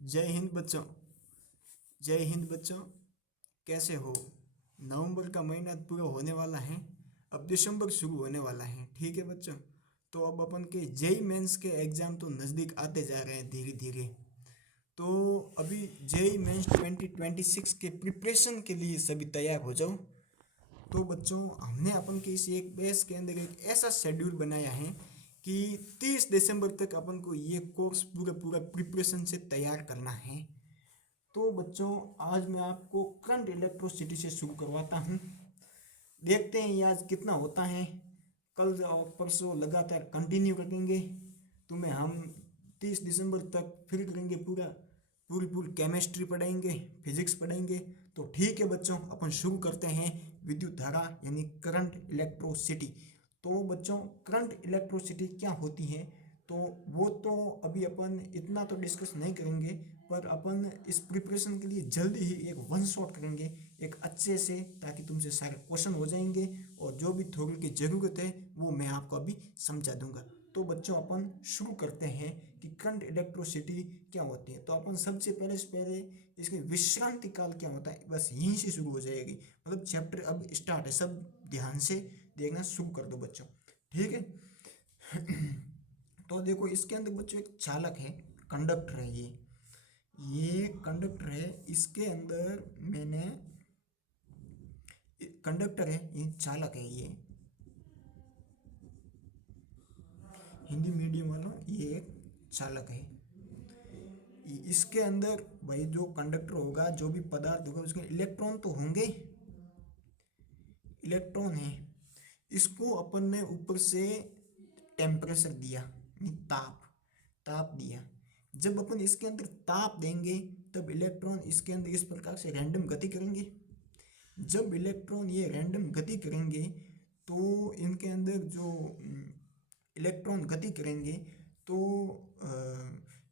जय हिंद बच्चों। जय हिंद बच्चों। कैसे हो? नवंबर का महीना पूरा होने वाला है। अब दिसंबर शुरू होने वाला है। ठीक है बच्चों। तो अब अपन के जेई मेंस के एग्जाम तो नज़दीक आते जा रहे हैं धीरे धीरे। तो अभी जेई मेंस 2026 के प्रिपरेशन के लिए सभी तैयार हो जाओ। तो बच्चों, हमने अपन के इस एक बैच के अंदर एक ऐसा शेड्यूल बनाया है कि 30 दिसंबर तक अपन को ये कोर्स पूरा पूरा प्रिपरेशन से तैयार करना है। तो बच्चों, आज मैं आपको करंट इलेक्ट्रिसिटी से शुरू करवाता हूँ। देखते हैं ये आज कितना होता है। कल और परसों लगातार कंटिन्यू करेंगे। तुम्हें हम 30 दिसंबर तक फिर करेंगे पूरा पूरी पूरी केमिस्ट्री पढ़ाएंगे, फिजिक्स पढ़ाएंगे। तो ठीक है बच्चों, अपन शुरू करते हैं विद्युत धारा यानी करंट इलेक्ट्रोसिटी। तो बच्चों, करंट इलेक्ट्रोसिटी क्या होती है तो वो तो अभी अपन इतना तो डिस्कस नहीं करेंगे, पर अपन इस प्रिपरेशन के लिए जल्दी ही एक वन शॉट करेंगे एक अच्छे से, ताकि तुमसे सारे क्वेश्चन हो जाएंगे और जो भी थोड़ी की ज़रूरत है वो मैं आपको अभी समझा दूंगा। तो बच्चों, अपन शुरू करते हैं कि करंट इलेक्ट्रोसिटी क्या होती है। तो अपन सबसे पहले इसके विश्रांति काल क्या होता है, बस यहीं से शुरू हो जाएगी। मतलब चैप्टर अब स्टार्ट है, सब ध्यान से देखना शुरू कर दो बच्चों। ठीक है। तो देखो, इसके अंदर बच्चों एक चालक है, कंडक्टर है। ये कंडक्टर है। इसके अंदर मैंने कंडक्टर है, ये चालक है। ये हिंदी मीडियम वालों, ये एक चालक है। इसके अंदर भाई जो कंडक्टर होगा, जो भी पदार्थ होगा, उसके इलेक्ट्रॉन तो होंगे। इलेक्ट्रॉन है। इसको अपन ने ऊपर से टेम्परेचर दिया, ताप ताप दिया। जब अपन इसके अंदर ताप देंगे तब इलेक्ट्रॉन इसके अंदर इस प्रकार से रैंडम गति करेंगे। जब इलेक्ट्रॉन ये रैंडम गति करेंगे तो इनके अंदर जो इलेक्ट्रॉन गति करेंगे तो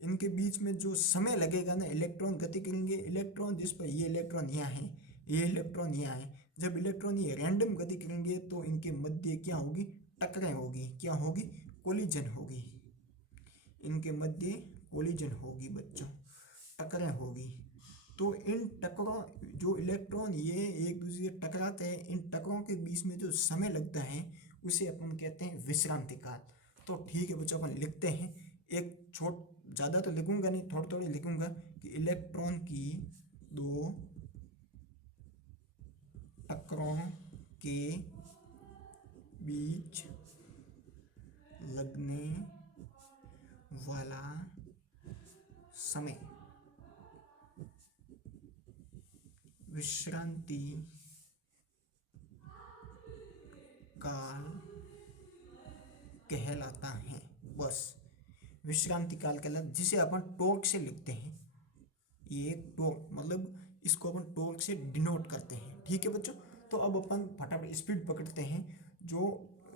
इनके बीच में जो समय लगेगा ना, इलेक्ट्रॉन गति करेंगे। इलेक्ट्रॉन जिस पर ये इलेक्ट्रॉन यहाँ है, ये इलेक्ट्रॉन यहाँ है। जब इलेक्ट्रॉन ये रैंडम गति करेंगे तो इनके मध्य क्या होगी? टकराएं होगी। क्या होगी? कोलिजन होगी। इनके मध्य कोलिजन होगी बच्चों, टकराएं होगी। तो इन टकरों, जो इलेक्ट्रॉन ये एक दूसरे से टकराते हैं, इन टकरों के बीच में जो समय लगता है उसे अपन कहते हैं विश्रांति काल। तो ठीक है बच्चों, अपन लिखते हैं। एक छोट ज़्यादा तो लिखूंगा नहीं, थोड़ी थोड़ी लिखूंगा कि इलेक्ट्रॉन की दो टकरों के बीच लगने वाला समय विश्रांति काल कहलाता है। बस, विश्रांति काल कहलाता, जिसे अपन टॉर्क से लिखते हैं। ये टॉर्क मतलब इसको अपन टॉर्क से डिनोट करते हैं। ठीक है बच्चों। तो अब अपन फटाफट स्पीड पकड़ते हैं। जो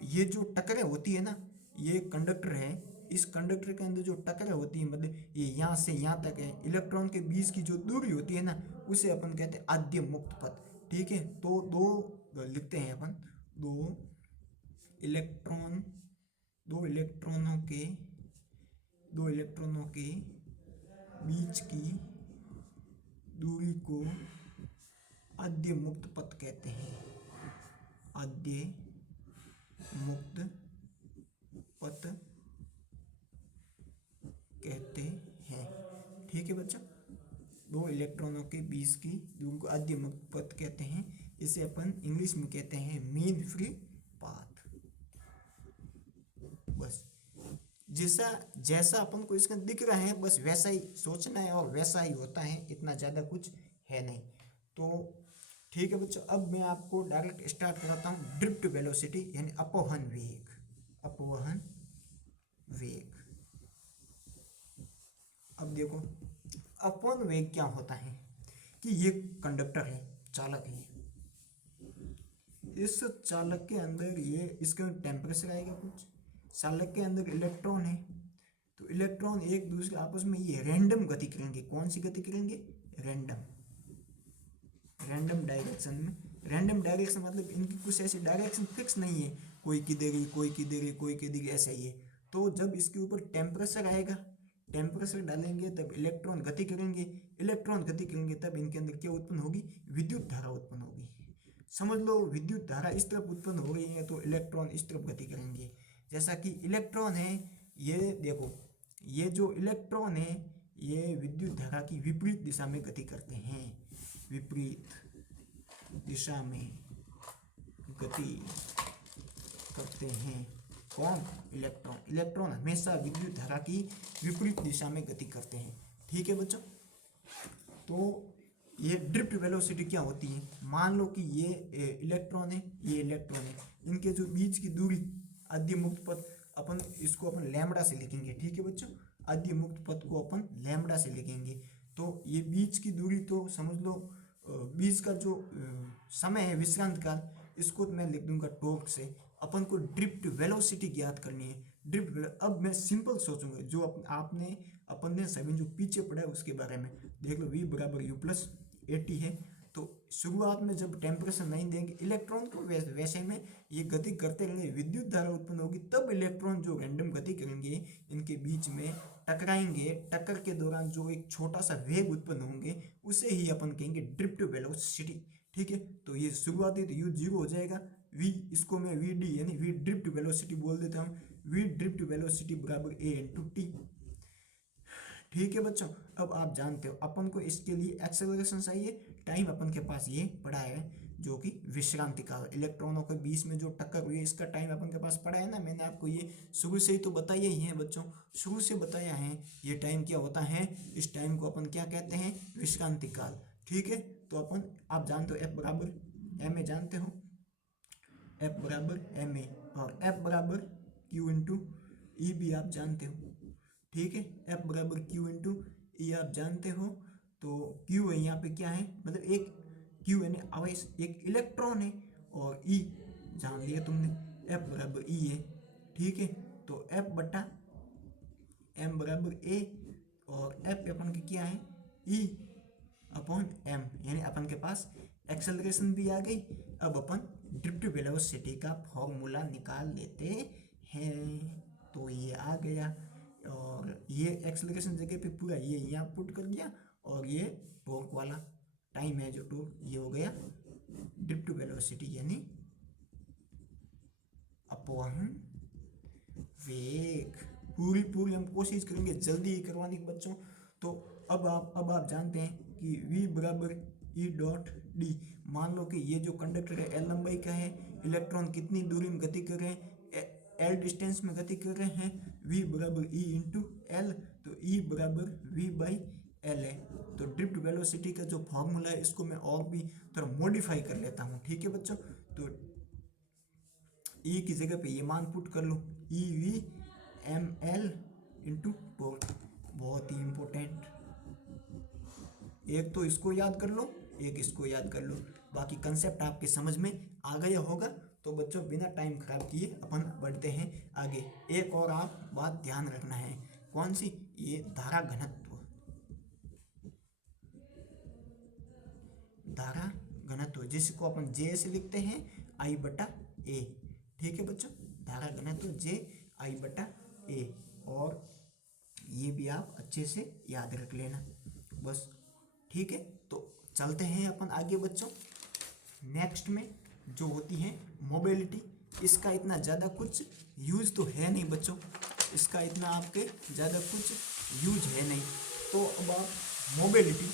ये जो टकरें होती है ना, ये कंडक्टर है। इस कंडक्टर के अंदर जो टकरें होती है, मतलब ये यहाँ से यहाँ तक है, इलेक्ट्रॉन के बीच की जो दूरी होती है ना, उसे अपन कहते हैं आद्य मुक्त पथ। ठीक है। तो दो लिखते हैं अपन। दो इलेक्ट्रॉन दो इलेक्ट्रॉनों के दो इलेक्ट्रॉनों के बीच की दूरी को आद्य मुक्त पथ कहते हैं। आद्य मुक्त पथ कहते हैं। ठीक है बच्चा। दो इलेक्ट्रॉनों के बीच की दूरी को आद्य मुक्त पथ कहते हैं। इसे अपन इंग्लिश में कहते हैं मीन फ्री पाथ। बस, जैसा जैसा अपन को इसका दिख रहा है बस वैसा ही सोचना है और वैसा ही होता है, इतना ज़्यादा कुछ है नहीं। तो ठीक है बच्चों, अब मैं आपको डायरेक्ट स्टार्ट कराता हूँ ड्रिफ्ट वेलोसिटी यानी अपवहन वेग। अपवहन वेग। अब देखो, अपवहन वेग क्या होता है कि ये कंडक्टर है, चालक है। इस चालक के अंदर ये इसका टेम्परेचर आएगा कुछ। चालक के अंदर इलेक्ट्रॉन है। तो इलेक्ट्रॉन एक दूसरे आपस में ये रैंडम गति करेंगे। कौन सी गति करेंगे? रैंडम रैंडम डायरेक्शन में। रैंडम डायरेक्शन मतलब इनकी कुछ ऐसी डायरेक्शन फिक्स नहीं है, कोई किधर ही कोई किधर ही कोई किधर ही, ऐसा ही है। तो जब इसके ऊपर टेम्परेचर आएगा, टेम्परेचर डालेंगे तब इलेक्ट्रॉन गति करेंगे, इलेक्ट्रॉन गति करेंगे तब इनके अंदर क्या उत्पन्न होगी, विद्युत धारा उत्पन्न होगी। समझ लो विद्युत धारा इस तरफ उत्पन्न हो रही है तो इलेक्ट्रॉन इस तरफ गति करेंगे। जैसा कि इलेक्ट्रॉन है, ये देखो ये जो इलेक्ट्रॉन है ये विद्युत धारा की विपरीत दिशा में गति करते हैं, विपरीत दिशा में गति करते हैं। कौन? इलेक्ट्रॉन। इलेक्ट्रॉन हमेशा विद्युत धारा की विपरीत दिशा में गति करते हैं। ठीक है बच्चों, तो ये ड्रिफ्ट वेलोसिटी क्या होती है, मान लो कि ये इलेक्ट्रॉन है, ये इलेक्ट्रॉन है, इनके जो बीच की दूरी आद्य मुक्त पथ अपन इसको अपन लैम्बडा से लिखेंगे। ठीक है बच्चों, आद्य मुक्त पथ को अपन लैम्बडा से लिखेंगे। तो ये बीच की दूरी तो समझ लो बीच का जो समय है विश्रांत काल, इसको मैं लिख दूंगा टॉर्क से। अपन को ड्रिफ्ट वेलोसिटी ज्ञात करनी है। ड्रिफ्ट, अब मैं सिंपल सोचूंगा जो आपने अपन ने सभी जो पीछे पढ़ा है उसके बारे में देख लो। V बराबर U प्लस 80 है। तो शुरुआत में जब टेम्परेचर नहीं देंगे इलेक्ट्रॉन को, वैसे में ये गति करते रहेंगे, विद्युत धारा उत्पन्न होगी, तब इलेक्ट्रॉन जो रैंडम गति करेंगे इनके बीच में टकराएंगे। टक्कर के दौरान जो एक छोटा सा वेग उत्पन्न होंगे उसे ही अपन कहेंगे ड्रिफ्ट वेलोसिटी। ठीक है, तो ये शुरुआती तो U 0 हो जाएगा, V इसको मैं VD यानी V ड्रिफ्ट वेलोसिटी बोल देता हूँ। V ड्रिफ्ट वेलोसिटी बराबर A इंटू T। ठीक है बच्चों, अब आप जानते हो अपन को इसके लिए एक्सेलरेशन चाहिए, टाइम अपन के पास ये पड़ा है जो कि विश्रांति काल, इलेक्ट्रॉनों के बीच में जो टक्कर हुई है इसका टाइम अपन के पास पड़ा है ना। मैंने आपको ये शुरू से ही तो बताया ही है बच्चों, शुरू से बताया है ये टाइम क्या होता है, इस टाइम को अपन क्या कहते हैं, विश्रांति काल। ठीक है, तो अपन आप जानते हो F बराबर एम ए जानते हो, F बराबर एम ए, और F बराबर Q इंटू ई भी आप जानते हो। ठीक है, F बराबर Q इंटू ई आप जानते हो। तो Q है यहाँ पे क्या है, मतलब एक Q यानी आवेश, एक इलेक्ट्रॉन है, और E जान लिया तुमने, F बराबर E है। ठीक है, तो F बटा M बराबर A, और F अपन की क्या है, E अपॉन M, यानी अपन के पास एक्सेलरेशन भी आ गई। अब अपन ड्रिफ्ट वेलोसिटी का फॉर्मूला निकाल लेते हैं। तो ये आ गया, और ये एक्सेलरेशन जगह पे पूरा ये यहाँ पुट कर दिया, और ये टॉर्क वाला टाइम है जो टॉर्क, ये हो गया ड्रिफ्ट वेलोसिटी यानी अपवहन वेग। पूरी हम कोशिश करेंगे जल्दी करवाने के बच्चों। तो अब आप जानते हैं कि V बराबर E डॉट डी। मान लो कि ये जो कंडक्टर है L लंबाई का है, इलेक्ट्रॉन कितनी दूरी में गति कर रहे हैं, L डिस्टेंस में गति कर रहे हैं, V बराबर E इंटू L, तो E बराबर V बाई L है। तो ड्रिफ्ट वेलोसिटी का जो फॉर्मूला है इसको मैं और भी थोड़ा मॉडिफाई कर लेता हूँ। ठीक है बच्चों, तो E की जगह पे ये मान पुट कर लो, EV ml इंटू टॉर्क। बहुत ही इंपॉर्टेंट, एक तो इसको याद कर लो, एक इसको याद कर लो, बाकी कंसेप्ट आपके समझ में आ गया होगा। तो बच्चों बिना टाइम खराब किए अपन बढ़ते हैं आगे। एक और आप बात ध्यान रखना है, कौन सी, ये धारा घनत्व, धारा घनत्व जिसको अपन J से लिखते हैं I बटा A। ठीक है बच्चों, धारा घनत्व J I बटा A, और ये भी आप अच्छे से याद रख लेना बस। ठीक है, तो चलते हैं अपन आगे बच्चों। नेक्स्ट में जो होती है मोबिलिटी, इसका इतना ज़्यादा कुछ यूज तो है नहीं बच्चों, इसका इतना आपके ज़्यादा कुछ यूज है नहीं। तो अब आप मोबिलिटी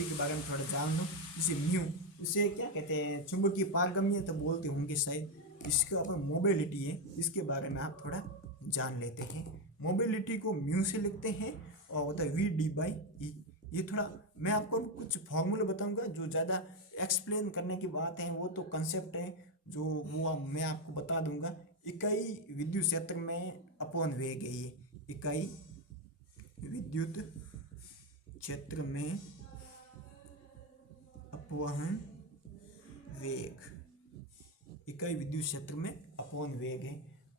के बारे में थोड़ा जान लो। जैसे म्यू, इसे क्या कहते हैं, चुंबकीय पारगम्यता बोलते होंगे शायद, इसका अपन मोबिलिटी है, इसके बारे में आप थोड़ा जान लेते हैं। मोबिलिटी को म्यू से लिखते हैं और होता है V D बाई ई। ये थोड़ा मैं आपको कुछ फॉर्मूले बताऊंगा, जो ज़्यादा एक्सप्लेन करने की बात है वो तो कंसेप्ट है जो वो मैं आपको बता दूंगा। इकाई विद्युत क्षेत्र में अपवन वेग है ये, इकाई विद्युत क्षेत्र में अपवहन वेग, इकाई विद्युत क्षेत्र में अपवन वेग है।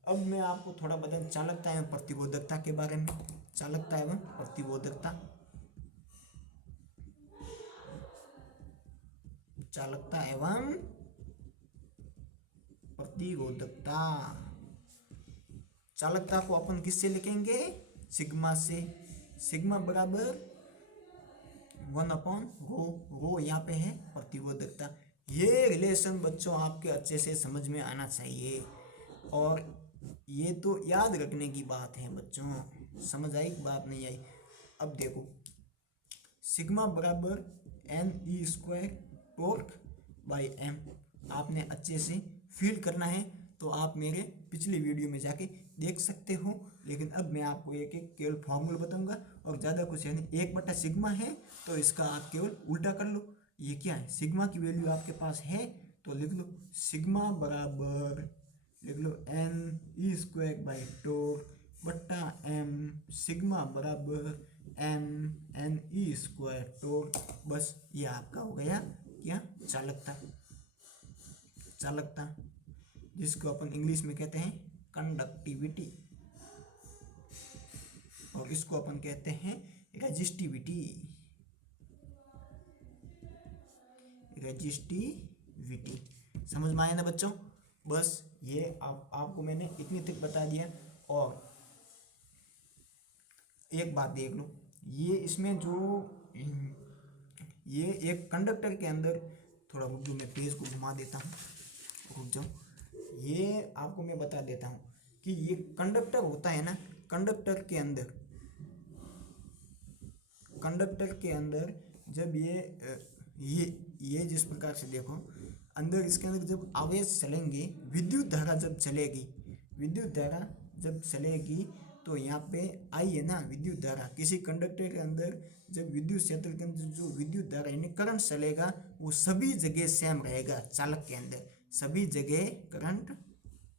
अब मैं आपको थोड़ा बता चालकता एवं प्रतिरोधकता के बारे में। चालकता एवं प्रतिरोधकता, चालकता एवं प्रतिरोधकता, चालकता को अपन किससे लिखेंगे, सिग्मा से। सिग्मा बराबर 1/रो, रो यहाँ पे है प्रतिरोधकता। ये रिलेशन बच्चों आपके अच्छे से समझ में आना चाहिए, और ये तो याद रखने की बात है बच्चों, समझ आई बात नहीं आई। अब देखो सिग्मा बराबर NE² टॉर्क बाई एम, आपने अच्छे से फील करना है तो आप मेरे पिछली वीडियो में जाके देख सकते हो। लेकिन अब मैं आपको एक एक केवल फॉर्मूला बताऊंगा, और ज़्यादा कुछ है नहीं। 1/सिग्मा है तो इसका आप केवल उल्टा कर लो। ये क्या है, सिग्मा की वैल्यू आपके पास है तो लिख लो सिग्मा बराबर, लिख लो NE² बाई टॉर्क बट्टा एम, सिग्मा बराबर NE² टॉर्क। बस ये आपका हो गया क्या, चालकता। चालकता जिसको अपन इंग्लिश में कहते हैं कंडक्टिविटी, और इसको अपन कहते हैं रेजिस्टिविटी। रेजिस्टिविटी समझ में आया ना बच्चों। बस ये आपको मैंने इतनी तक बता दिया। और एक बात देख लो, ये इसमें जो ये एक कंडक्टर के अंदर, थोड़ा रुक जाओ मैं पेज को घुमा देता हूँ, रुक जाओ। ये आपको मैं बता देता हूँ कि ये कंडक्टर होता है ना, कंडक्टर के अंदर जब ये जिस प्रकार से देखो अंदर, इसके अंदर जब आवेश चलेंगे, विद्युत धारा जब चलेगी तो यहाँ पे आई है ना विद्युत धारा, किसी कंडक्टर के अंदर जब विद्युत क्षेत्र के अंदर जो विद्युत धारा यानी करंट चलेगा वो सभी जगह सेम रहेगा। चालक के अंदर सभी जगह करंट,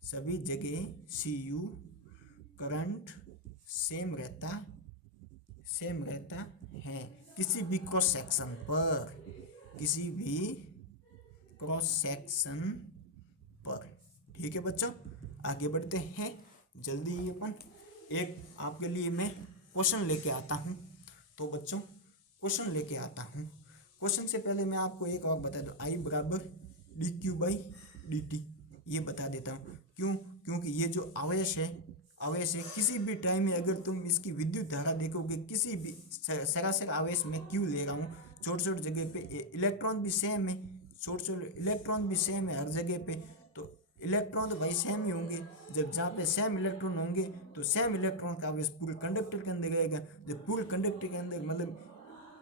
सभी जगह CU करंट सेम रहता है किसी भी क्रॉस सेक्शन पर। ठीक है बच्चों, आगे बढ़ते हैं जल्दी ही। अपन एक आपके लिए मैं क्वेश्चन लेके आता हूँ, तो बच्चों क्वेश्चन लेके आता हूँ। क्वेश्चन से पहले मैं आपको एक और बता दूँ, I बराबर dQ/dt ये बता देता हूँ। क्योंकि ये जो आवेश है किसी भी टाइम में अगर तुम इसकी विद्युत धारा देखोगे, किसी भी सरासर आवेश में Q ले रहा हूँ, छोटे जगह पे इलेक्ट्रॉन भी सेम है, इलेक्ट्रॉन भी सेम है हर जगह पे, तो इलेक्ट्रॉन तो भाई सेम ही होंगे। जब जहाँ पे सेम इलेक्ट्रॉन होंगे तो सेम इलेक्ट्रॉन का आवेश पूरे कंडक्टर के अंदर रहेगा। जब पूरे कंडक्टर के अंदर मतलब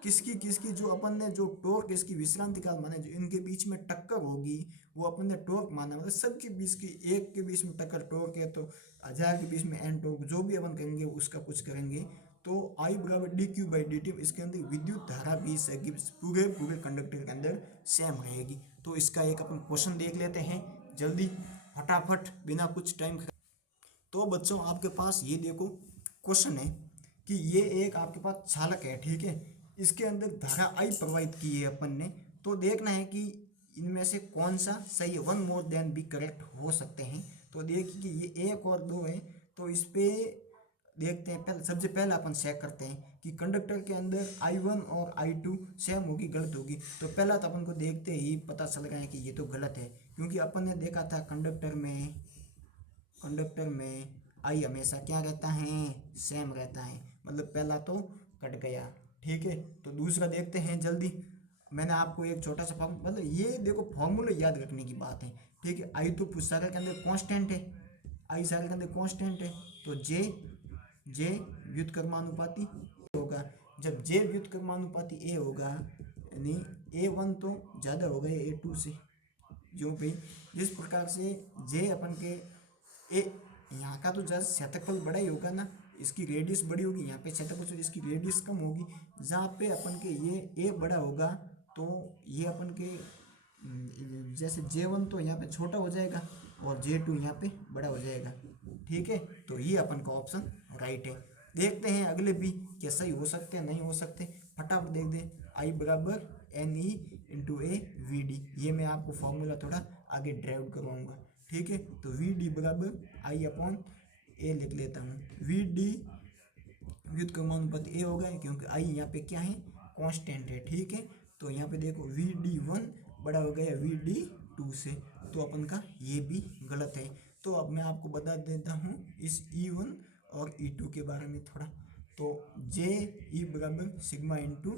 किसकी जो अपन ने जो टॉर्क इसकी विश्रांति काल माने, जो इनके बीच में टक्कर होगी वो अपन ने टॉर्क माना, मतलब सबके बीच की, एक के बीच में टक्कर टॉर्क है तो 1000 के बीच में एन टॉर्क, जो भी अपन करेंगे उसका कुछ करेंगे। तो I बराबर dQ/dt, इसके अंदर विद्युत धारा भी पूरे कंडक्टर के अंदर सेम रहेगी। तो इसका एक अपन क्वेश्चन देख लेते हैं जल्दी फटाफट बिना कुछ टाइम। तो बच्चों आपके पास ये देखो क्वेश्चन है कि ये एक आपके पास चालक है, ठीक है, इसके अंदर धारा I प्रवाहित की है अपन ने, तो देखना है कि इनमें से कौन सा सही है, 1 मोर देन भी करेक्ट हो सकते हैं। तो देखिए कि ये 1 और 2 है, तो इस पे देखते हैं। पहले सबसे पहले अपन चेक करते हैं कि कंडक्टर के अंदर I1 और I2 सेम होगी गलत होगी। तो पहला तो अपन को देखते ही पता चल रहा है कि ये तो गलत है, क्योंकि अपन ने देखा था कंडक्टर में I हमेशा क्या रहता है, सेम रहता है, मतलब पहला तो कट गया। ठीक है, तो दूसरा देखते हैं जल्दी। मैंने आपको एक छोटा सा मतलब ये देखो फॉर्मूला याद रखने की बात है। ठीक है, I तो सारे के अंदर कांस्टेंट है, I सारे के अंदर कांस्टेंट है, तो J व्युत्क्रमानुपाती होगा। जब J व्युत्क्रमानुपाती A होगा यानी A1 तो ज़्यादा होगा A2 से, जो भी जिस प्रकार से J अपन के यहाँ का तो जस्ट क्षेत्रफल बड़ा ही होगा ना, इसकी रेडियस बड़ी होगी, यहाँ पे क्षेत्रफल इसकी रेडियस कम होगी। जहाँ पे अपन के ये A बड़ा होगा तो ये अपन के जैसे J1 तो यहाँ पे छोटा हो जाएगा और J2 यहाँ पे बड़ा हो जाएगा। ठीक है, तो ये अपन का ऑप्शन राइट है। देखते हैं अगले भी क्या सही हो सकते हैं नहीं हो सकते, फटाफट देख दे। I बराबर NE/A/VD, ये मैं आपको फॉर्मूला थोड़ा आगे ड्राइव करवाऊंगा। ठीक है, तो VD बराबर I/A लिख लेता हूँ। VD व्युत्क्रमानुपाती A होगा क्योंकि I यहाँ पे क्या है, कांस्टेंट है। ठीक है, तो यहाँ पे देखो VD1 बड़ा हो गया VD2 से, तो अपन का ये भी गलत है। तो तो अब मैं आपको बता देता हूँ इस E1 और E2 के बारे में थोड़ा। तो जे ई बराबर सिग्मा इंटू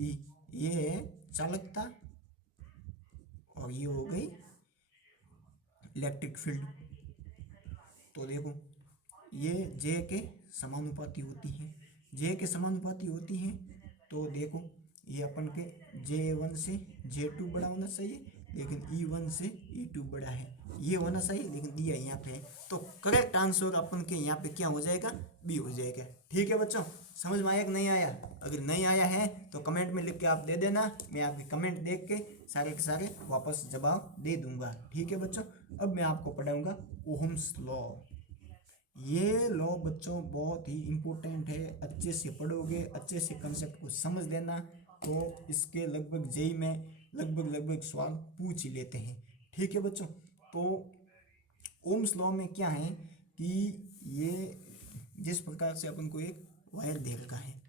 ई, ये है चालकता और ये हो गई इलेक्ट्रिक फील्ड। तो देखो ये जे के समानुपाती होती है, जे के समानुपाती होती हैं। तो देखो ये अपन के J1 से J2 बड़ा होना चाहिए, लेकिन E1 से E2 बड़ा है, ये होना चाहिए, लेकिन दिया यहाँ पे है। तो करेक्ट आंसर अपन के यहाँ पे क्या हो जाएगा, बी हो जाएगा। ठीक है बच्चों, समझ में आया कि नहीं आया? अगर नहीं आया है तो कमेंट में लिख के आप दे देना, मैं आपके कमेंट देख के सारे के सारे वापस जवाब दे दूंगा। ठीक है बच्चों, अब मैं आपको पढ़ाऊंगा ओहम्स लॉ। ये लॉ बच्चों बहुत ही इम्पोर्टेंट है, अच्छे से पढ़ोगे, अच्छे से कंसेप्ट को समझ लेना, तो इसके लगभग जेई में लगभग सवाल पूछ ही लेते हैं। ठीक है बच्चों, तो ओम्स लॉ में क्या है कि ये जिस प्रकार से अपन को एक वायर दे रखा है,